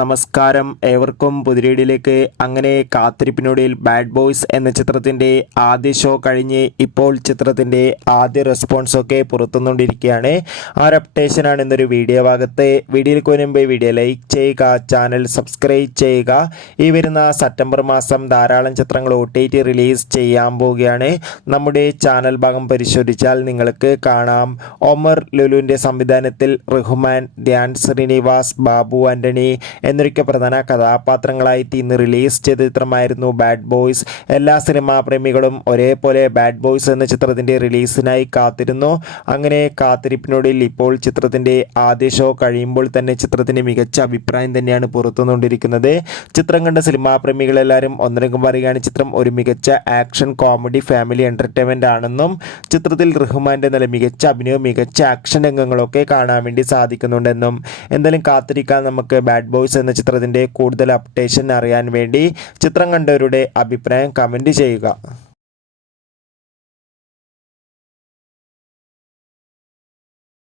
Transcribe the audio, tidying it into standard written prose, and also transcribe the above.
നമസ്കാരം, ഏവർക്കും പുതിരീടിലേക്ക്. അങ്ങനെ കാത്തിരിപ്പിനൊടുവിൽ ബാഡ് ബോയ്സ് എന്ന ചിത്രത്തിൻ്റെ ആദ്യ ഷോ കഴിഞ്ഞ് ഇപ്പോൾ ചിത്രത്തിൻ്റെ ആദ്യ റെസ്പോൺസൊക്കെ പുറത്തുകൊണ്ടിരിക്കുകയാണ്. ആ ഒരു അപ്ഡേഷനാണ് ഇന്നൊരു വീഡിയോ ഭാഗത്ത്. വീഡിയോയിലേക്ക് മുൻപ് വീഡിയോ ലൈക്ക് ചെയ്യുക, ചാനൽ സബ്സ്ക്രൈബ് ചെയ്യുക. ഈ വരുന്ന സെപ്റ്റംബർ മാസം ധാരാളം ചിത്രങ്ങൾ OTT റിലീസ് ചെയ്യാൻ പോവുകയാണ്. നമ്മുടെ ചാനൽ ഭാഗം പരിശോധിച്ചാൽ നിങ്ങൾക്ക് കാണാം. ഒമർ ലുലുവിൻ്റെ സംവിധാനത്തിൽ റഹ്മാൻ, ധ്യാൻ ശ്രീനിവാസ്, ബാബു ആൻ്റണി എന്നൊക്കെ പ്രധാന കഥാപാത്രങ്ങളായിട്ട് ഇന്ന് റിലീസ് ചെയ്ത ചിത്രമായിരുന്നു ബാഡ് ബോയ്സ്. എല്ലാ സിനിമാ പ്രേമികളും ഒരേപോലെ ബാഡ് ബോയ്സ് എന്ന ചിത്രത്തിൻ്റെ റിലീസിനായി കാത്തിരുന്നു. അങ്ങനെ കാത്തിരിപ്പിനൊടുവിൽ ഇപ്പോൾ ചിത്രത്തിൻ്റെ ആദ്യ ഷോ കഴിയുമ്പോൾ തന്നെ ചിത്രത്തിൻ്റെ മികച്ച അഭിപ്രായം തന്നെയാണ് പുറത്തുകൊണ്ടിരിക്കുന്നത്. ചിത്രം കണ്ട സിനിമാ പ്രേമികളെല്ലാവരും ഒന്നടങ്കം പറയുകയാണ് ചിത്രം ഒരു മികച്ച ആക്ഷൻ കോമഡി ഫാമിലി എൻ്റർടൈൻമെൻ്റ് ആണെന്നും ചിത്രത്തിൽ റഹ്മാൻ്റെ നല്ല മികച്ച അഭിനയവും മികച്ച ആക്ഷൻ രംഗങ്ങളൊക്കെ കാണാൻ വേണ്ടി സാധിക്കുന്നുണ്ടെന്നും. എന്തായാലും കാത്തിരിക്കാൻ നമുക്ക് ബാഡ് ബോയ്സ് എന്ന ചിത്രത്തിൻ്റെ കൂടുതൽ അപ്ഡേഷൻ അറിയാൻ വേണ്ടി ചിത്രം കണ്ടവരുടെ അഭിപ്രായം കമൻറ്റ് ചെയ്യുക.